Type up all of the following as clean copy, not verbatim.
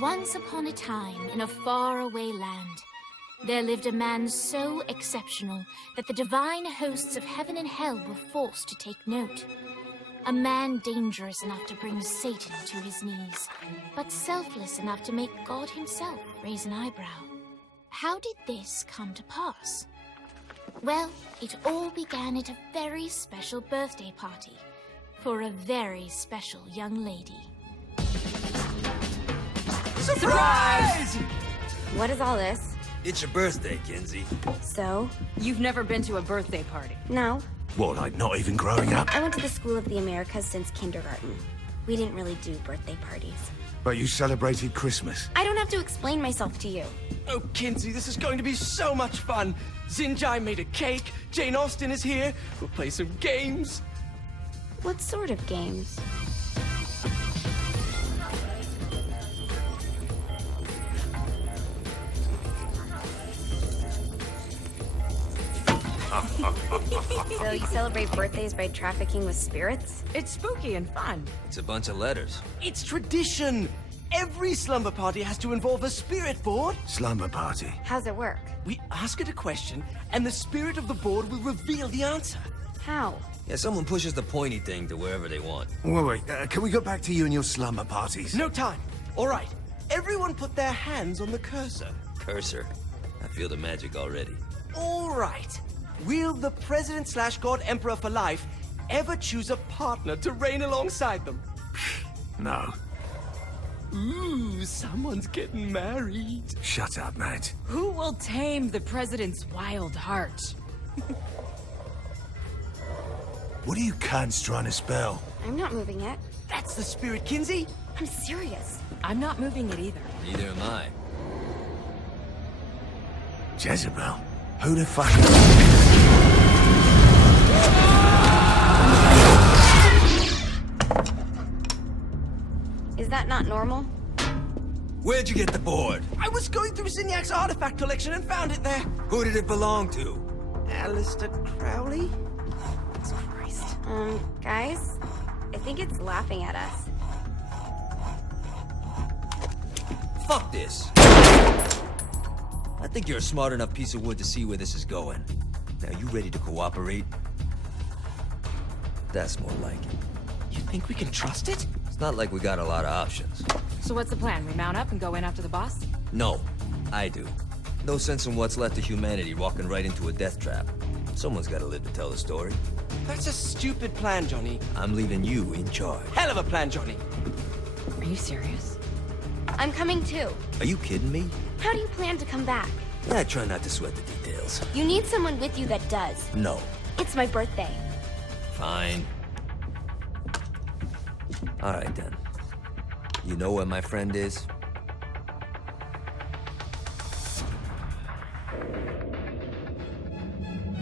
Once upon a time, in a faraway land, there lived a man so exceptional that the divine hosts of heaven and hell were forced to take note. A man dangerous enough to bring Satan to his knees, but selfless enough to make God himself raise an eyebrow. How did this come to pass? Well, it all began at a very special birthday party for a very special young lady. Surprise! What is all this? It's your birthday, Kinsey. So? You've never been to a birthday party? No. What, like not even growing up? I went to the School of the Americas since kindergarten. We didn't really do birthday parties. But you celebrated Christmas. I don't have to explain myself to you. Oh, Kinsey, this is going to be so much fun. Xinjai made a cake, Jane Austen is here, we'll play some games. What sort of games? So you celebrate birthdays by trafficking with spirits? It's spooky and fun. It's a bunch of letters. It's tradition. Every slumber party has to involve a spirit board. Slumber party. How's it work? We ask it a question, and the spirit of the board will reveal the answer. How? Yeah, someone pushes the pointy thing to wherever they want. Wait, can we go back to you and your slumber parties? No time. All right. Everyone put their hands on the cursor. Cursor. I feel the magic already. All right. Will the President/God Emperor for life ever choose a partner to reign alongside them? No. Ooh, someone's getting married. Shut up, Matt. Who will tame the president's wild heart? What are you cunts trying to spell? I'm not moving it. That's the spirit, Kinsey. I'm serious. I'm not moving it either. Neither am I. Jezebel? Who the fuck Is that not normal? Where'd you get the board? I was going through Zinyax's artifact collection and found it there. Who did it belong to? Alistair Crowley? Christ. Guys? I think it's laughing at us. Fuck this. I think you're a smart enough piece of wood to see where this is going. Now, you ready to cooperate? That's more like it. You think we can trust it? It's not like we got a lot of options. So what's the plan? We mount up and go in after the boss? No, I do. No sense in what's left of humanity walking right into a death trap. Someone's gotta live to tell the story. That's a stupid plan, Johnny. I'm leaving you in charge. Hell of a plan, Johnny. Are you serious? I'm coming too. Are you kidding me? How do you plan to come back? I try not to sweat the details. You need someone with you that does. No. It's my birthday. Fine. All right, then. You know where my friend is?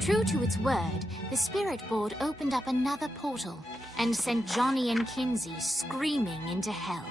True to its word, the spirit board opened up another portal and sent Johnny and Kinsey screaming into hell.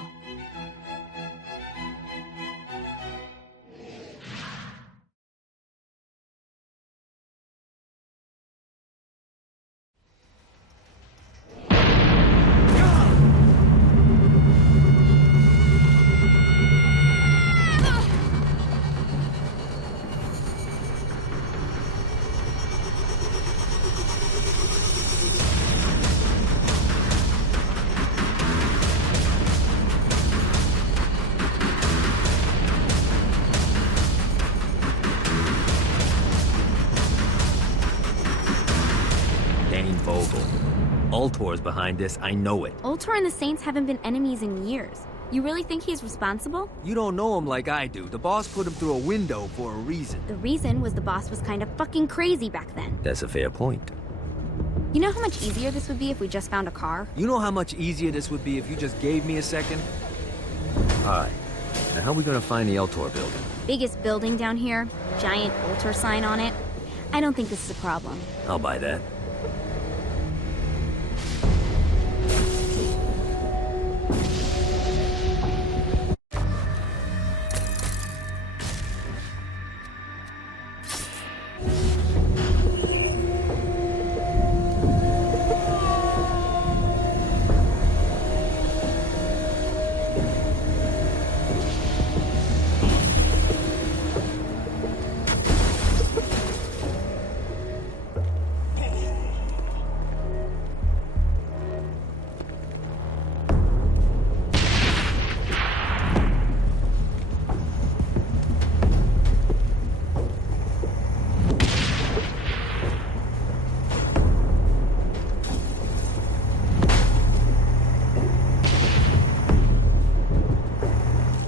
Ultor's behind this, I know it. Ultor and the Saints haven't been enemies in years. You really think he's responsible? You don't know him like I do. The boss put him through a window for a reason. The reason was the boss was kind of fucking crazy back then. That's a fair point. You know how much easier this would be if we just found a car? You know how much easier this would be if you just gave me a second? Alright. Now how are we gonna find the Ultor building? Biggest building down here, giant Ultor sign on it. I don't think this is a problem. I'll buy that.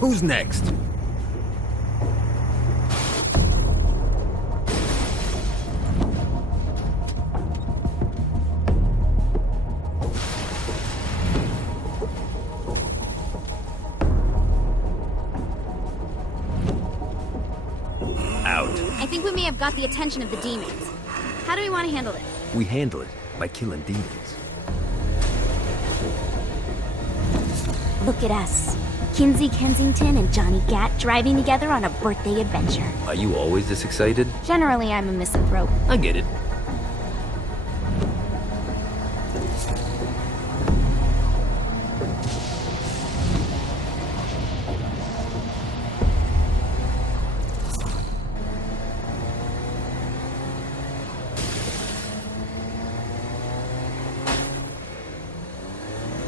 Who's next? Out. I think we may have got the attention of the demons. How do we want to handle it? We handle it by killing demons. Look at us. Kinsey Kensington and Johnny Gat driving together on a birthday adventure. Are you always this excited? Generally, I'm a misanthrope. I get it.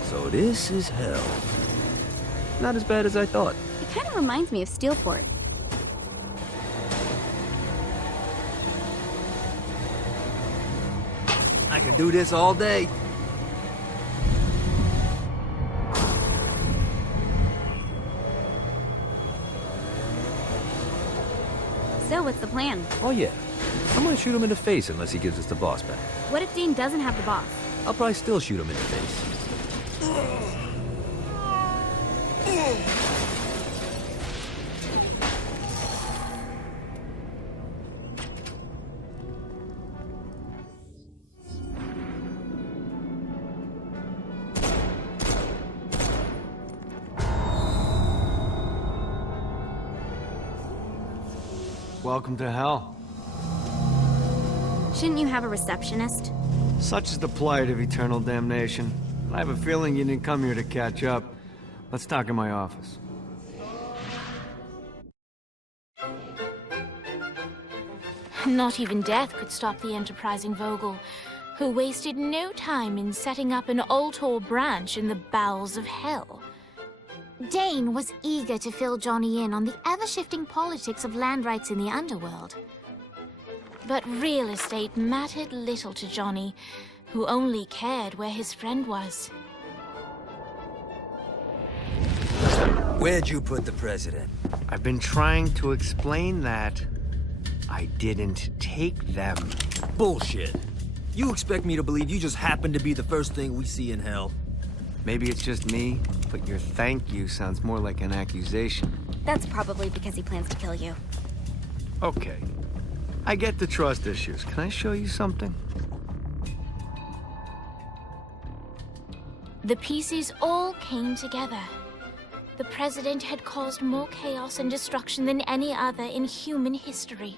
So this is hell. Not as bad as I thought. It kind of reminds me of Steelport. I can do this all day. So, what's the plan? Oh yeah. I'm gonna shoot him in the face unless he gives us the boss back. What if Dean doesn't have the boss? I'll probably still shoot him in the face. Welcome to hell. Shouldn't you have a receptionist? Such is the plight of eternal damnation. I have a feeling you didn't come here to catch up. Let's talk in my office. Not even death could stop the enterprising Vogel, who wasted no time in setting up an Ultor branch in the bowels of hell. Dane was eager to fill Johnny in on the ever-shifting politics of land rights in the underworld. But real estate mattered little to Johnny, who only cared where his friend was. Where'd you put the president? I've been trying to explain that. I didn't take them. Bullshit. You expect me to believe you just happened to be the first thing we see in hell? Maybe it's just me, but your thank you sounds more like an accusation. That's probably because he plans to kill you. Okay. I get the trust issues. Can I show you something? The pieces all came together. The president had caused more chaos and destruction than any other in human history.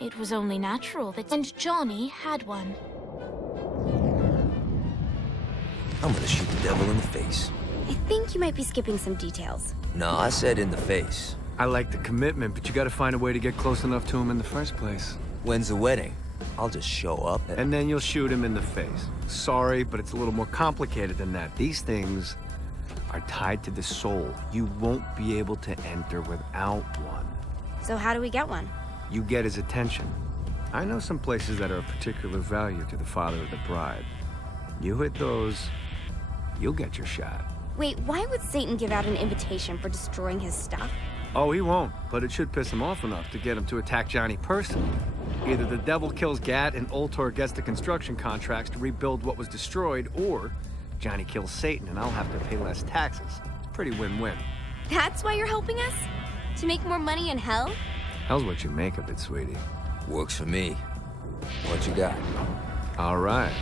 It was only natural that... And Johnny had one. I'm gonna shoot the devil in the face. I think you might be skipping some details. No, I said in the face. I like the commitment, but you gotta find a way to get close enough to him in the first place. When's the wedding? I'll just show up And then you'll shoot him in the face. Sorry, but it's a little more complicated than that. These things are tied to the soul. You won't be able to enter without one. So how do we get one? You get his attention. I know some places that are of particular value to the father of the bride. You hit those, you'll get your shot. Wait, why would Satan give out an invitation for destroying his stuff? Oh, he won't, but it should piss him off enough to get him to attack Johnny personally. Either the devil kills Gat and Ultor gets the construction contracts to rebuild what was destroyed, or Johnny kills Satan and I'll have to pay less taxes. Pretty win-win. That's why you're helping us? To make more money in hell? Hell's what you make of it, sweetie. Works for me. What you got? All right.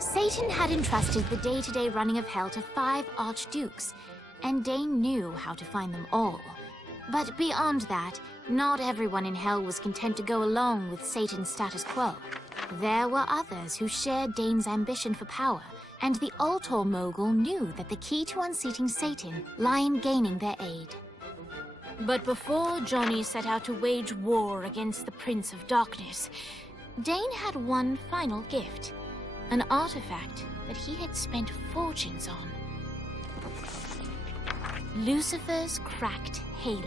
Satan had entrusted the day-to-day running of hell to 5 archdukes, and Dane knew how to find them all. But beyond that, not everyone in hell was content to go along with Satan's status quo. There were others who shared Dane's ambition for power, and the Ultor mogul knew that the key to unseating Satan lay in gaining their aid. But before Johnny set out to wage war against the Prince of Darkness, Dane had one final gift, an artifact that he had spent fortunes on. Lucifer's cracked halo.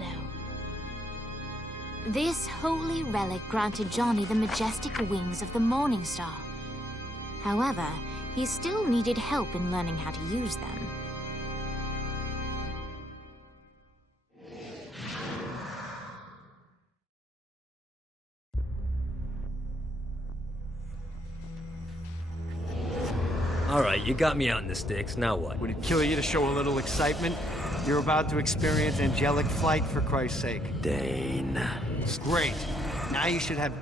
This holy relic granted Johnny the majestic wings of the Morning Star. However, he still needed help in learning how to use them. Alright, you got me out in the sticks, now what? Would it kill you to show a little excitement? You're about to experience angelic flight, for Christ's sake. Dane. Great. Now you should have...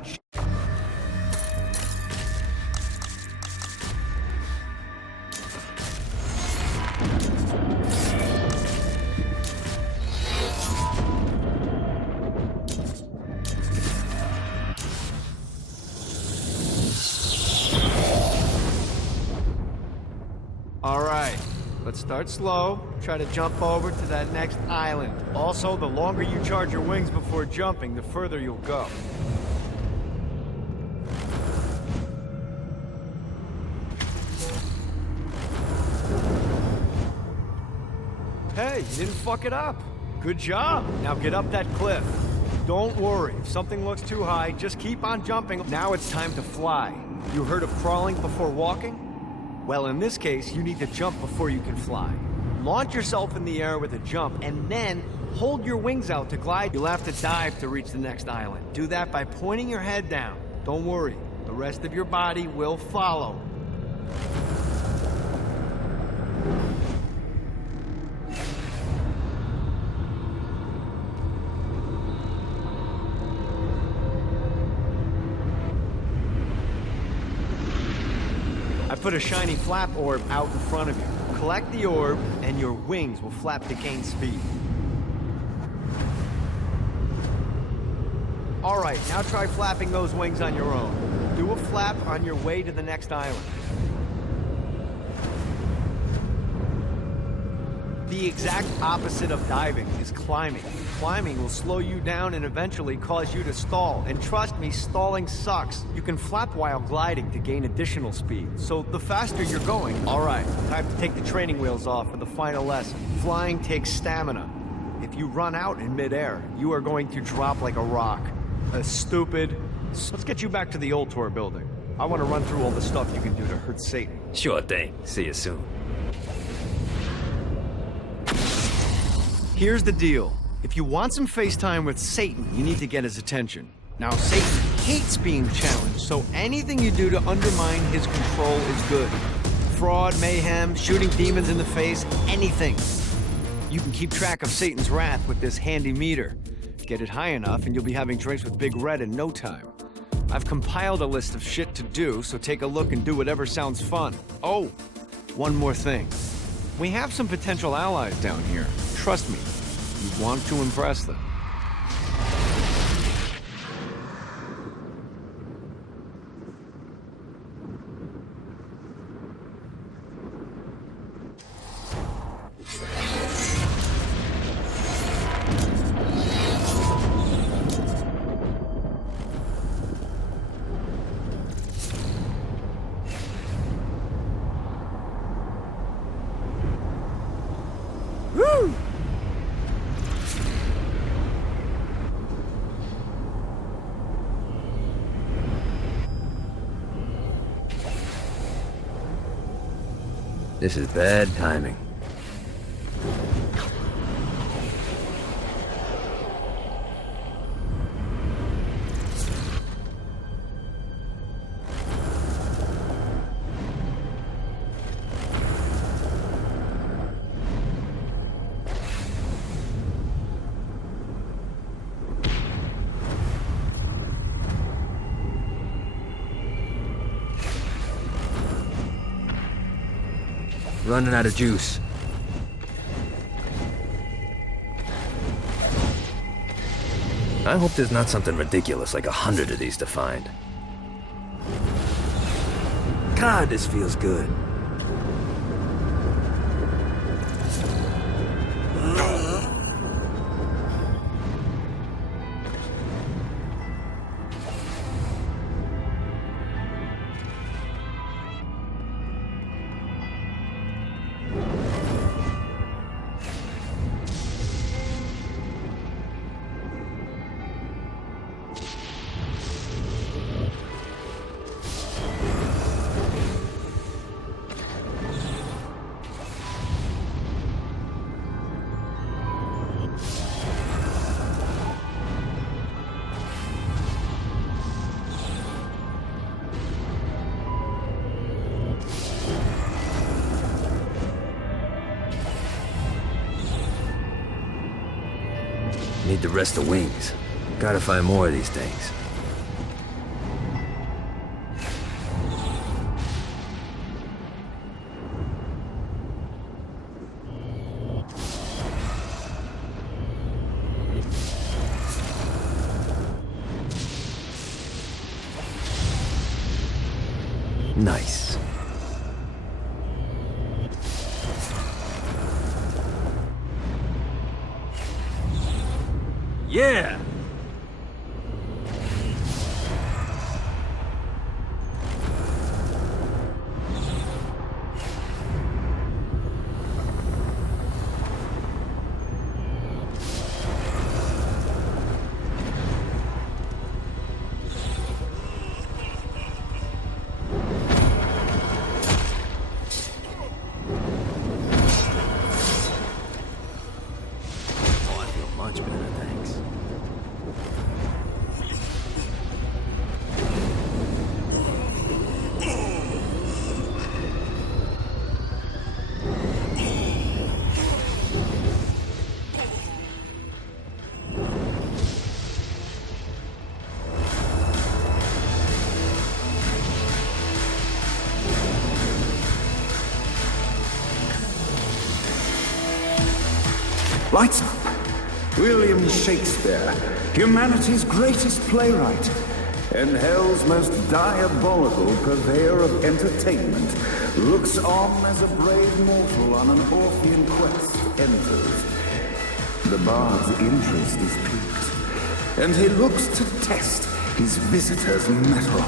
All right, let's start slow. Try to jump over to that next island. Also, the longer you charge your wings before jumping, the further you'll go. Hey, you didn't fuck it up. Good job. Now get up that cliff. Don't worry, if something looks too high, just keep on jumping. Now it's time to fly. You heard of crawling before walking? Well, in this case, you need to jump before you can fly. Launch yourself in the air with a jump, and then hold your wings out to glide. You'll have to dive to reach the next island. Do that by pointing your head down. Don't worry, the rest of your body will follow. I put a shiny flap orb out in front of you. Collect the orb, and your wings will flap to gain speed. All right, now try flapping those wings on your own. Do a flap on your way to the next island. The exact opposite of diving is climbing. Climbing will slow you down and eventually cause you to stall. And trust me, stalling sucks. You can flap while gliding to gain additional speed. So the faster you're going... All right, time to take the training wheels off for the final lesson. Flying takes stamina. If you run out in midair, you are going to drop like a rock. Stupid. Let's get you back to the old tour building. I want to run through all the stuff you can do to hurt Satan. Sure thing. See you soon. Here's the deal. If you want some FaceTime with Satan, you need to get his attention. Now, Satan hates being challenged, so anything you do to undermine his control is good. Fraud, mayhem, shooting demons in the face, anything. You can keep track of Satan's wrath with this handy meter. Get it high enough and you'll be having drinks with Big Red in no time. I've compiled a list of shit to do, so take a look and do whatever sounds fun. Oh, one more thing. We have some potential allies down here. Trust me, you want to impress them. Woo! This is bad timing. Running out of juice. I hope there's not something ridiculous like 100 of these to find. God, this feels good. need the rest of wings. Gotta find more of these things. Nice. Yeah! Much better, thanks. Lights up. William Shakespeare, humanity's greatest playwright, and hell's most diabolical purveyor of entertainment, looks on as a brave mortal on an Orphean quest enters. The bard's interest is piqued, and he looks to test his visitor's mettle.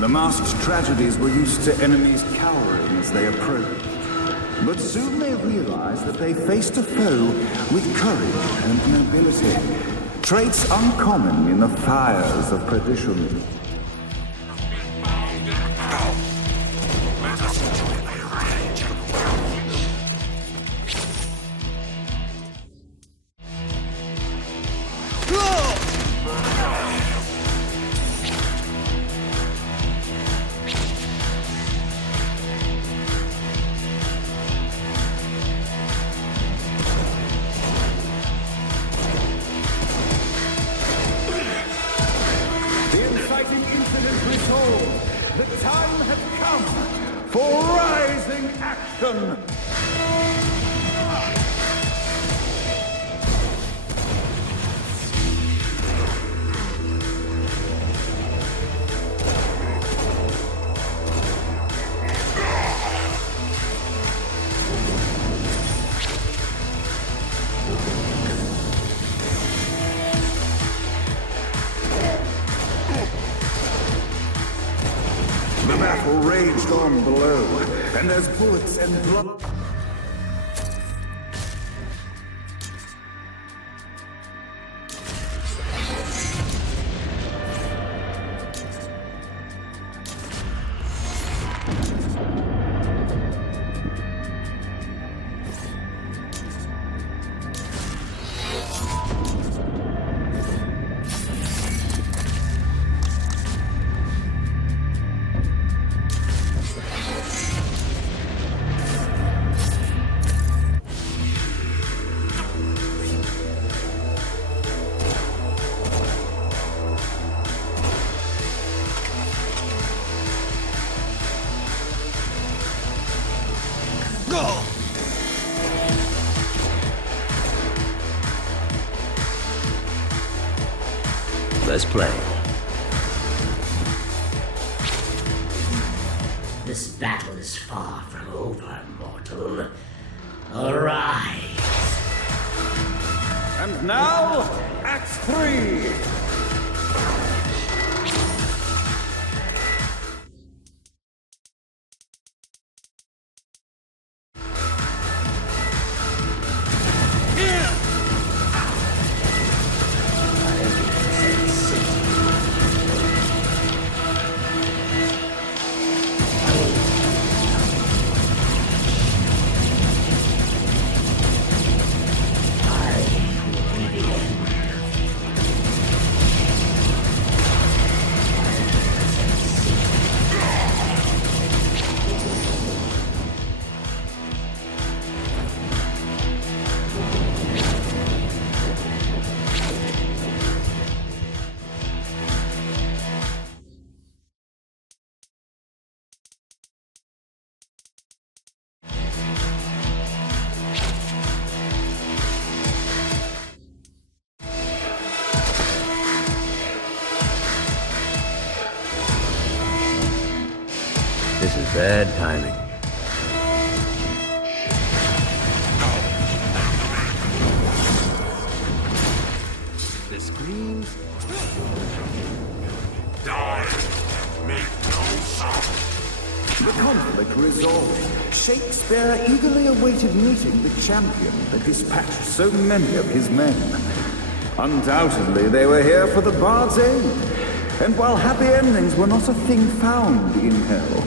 The masked tragedies were used to enemies cowering as they approached. But soon they realized that they faced a foe with courage and nobility, traits uncommon in the fires of perdition. The time had come for rising action! The battle raged on below, and as bullets and blood... Let's play. This battle is far from over, mortal. Arise! And now, Act 3! Bad timing. The screams. Die! Make no sound! The conflict resolved, Shakespeare eagerly awaited meeting the champion that dispatched so many of his men. Undoubtedly, they were here for the Bard's aid, and while happy endings were not a thing found in hell,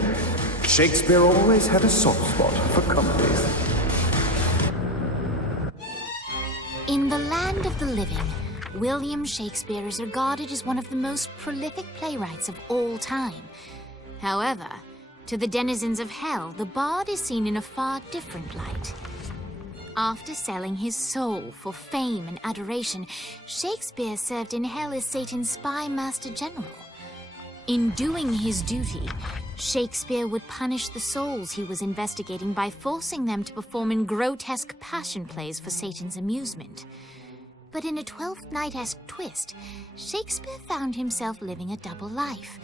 Shakespeare always had a soft spot for comedies. In the land of the living, William Shakespeare is regarded as one of the most prolific playwrights of all time. However, to the denizens of hell, the bard is seen in a far different light. After selling his soul for fame and adoration, Shakespeare served in hell as Satan's spy master general. In doing his duty, Shakespeare would punish the souls he was investigating by forcing them to perform in grotesque passion plays for Satan's amusement. But in a Twelfth Night-esque twist, Shakespeare found himself living a double life.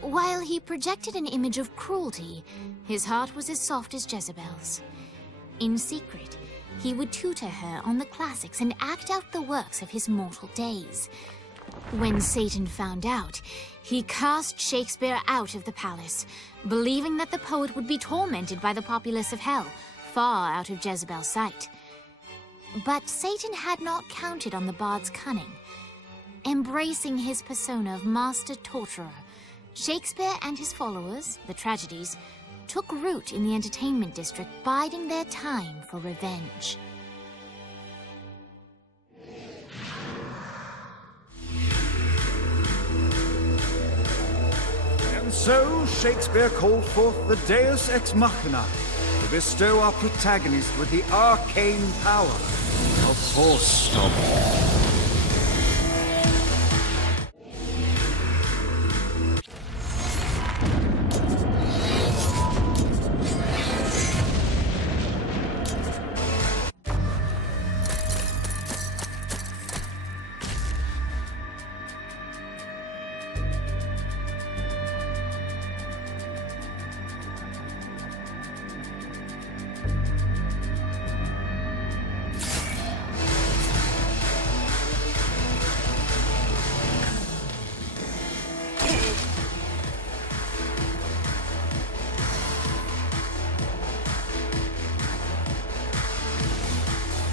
While he projected an image of cruelty, his heart was as soft as Jezebel's. In secret, he would tutor her on the classics and act out the works of his mortal days. When Satan found out, he cast Shakespeare out of the palace, believing that the poet would be tormented by the populace of hell, far out of Jezebel's sight. But Satan had not counted on the bard's cunning. Embracing his persona of master torturer, Shakespeare and his followers, the tragedies, took root in the entertainment district, biding their time for revenge. And so, Shakespeare called forth the Deus Ex Machina to bestow our protagonist with the arcane power of Force Stomp.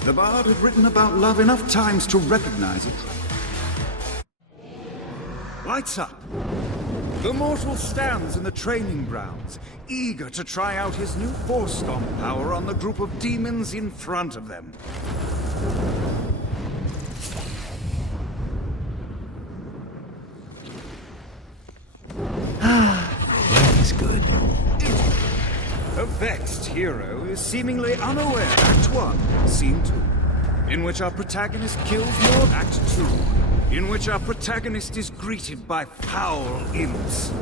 The bard had written about love enough times to recognize it. Lights up. The mortal stands in the training grounds, eager to try out his new Force Stomp power on the group of demons in front of them. That's good. A vexed hero is seemingly unaware. Act 1, Scene 2, in which our protagonist kills more. Act 2, in which our protagonist is greeted by foul imps.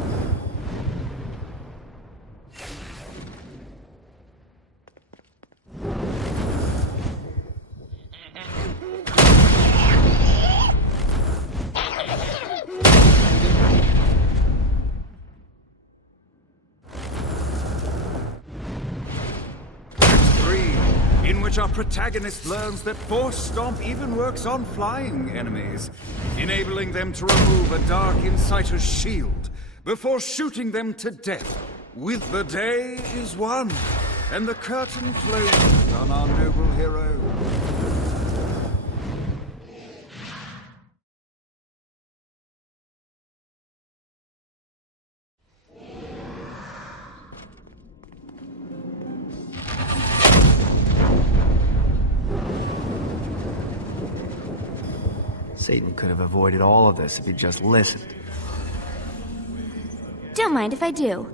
In which our protagonist learns that Force Stomp even works on flying enemies, enabling them to remove a Dark Inciter's shield before shooting them to death. With the day is won, and the curtain closes on our noble hero. Satan could have avoided all of this if he'd just listened. Don't mind if I do.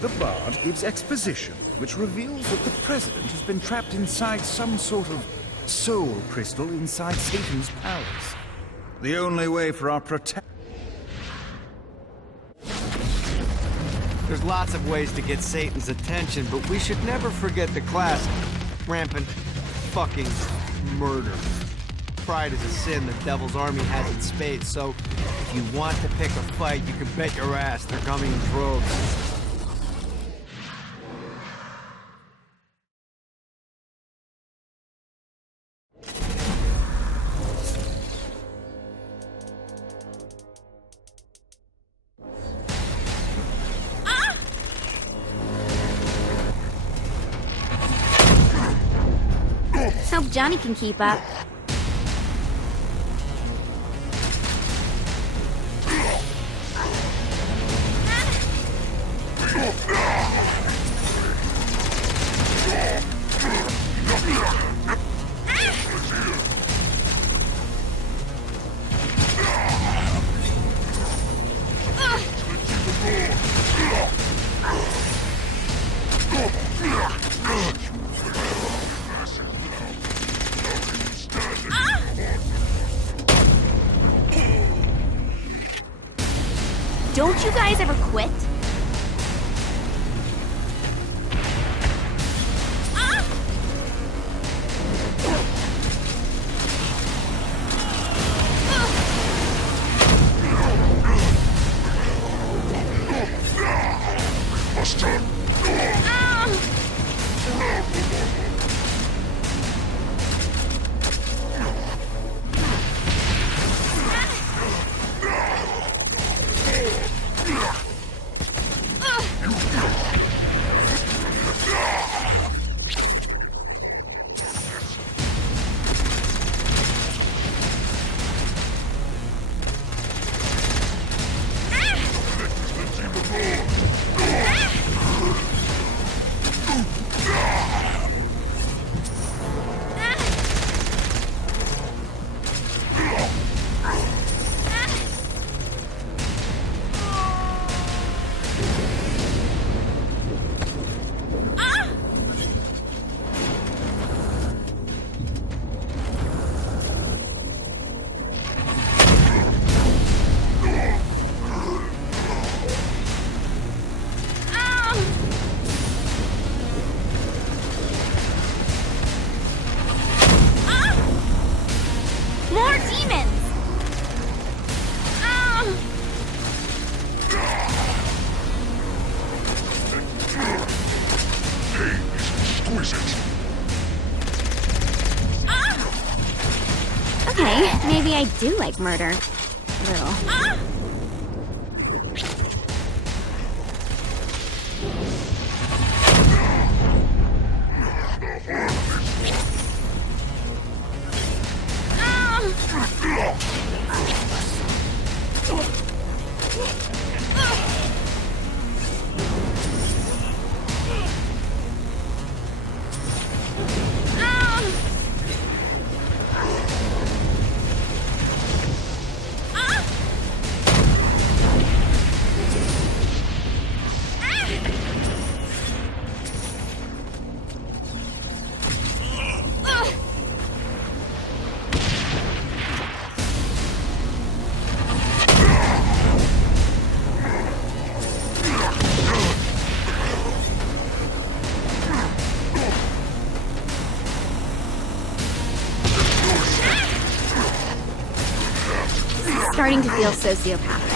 The bard gives exposition, which reveals that the president has been trapped inside some sort of soul crystal inside Satan's palace. The only way for our There's lots of ways to get Satan's attention, but we should never forget the classic. rampant fucking murder. Pride is a sin the Devil's Army has in spades, so if you want to pick a fight, you can bet your ass they're coming in droves. Hope Johnny can keep up. Don't you guys ever quit? Okay, maybe I do like murder. A little. Starting to feel sociopathic.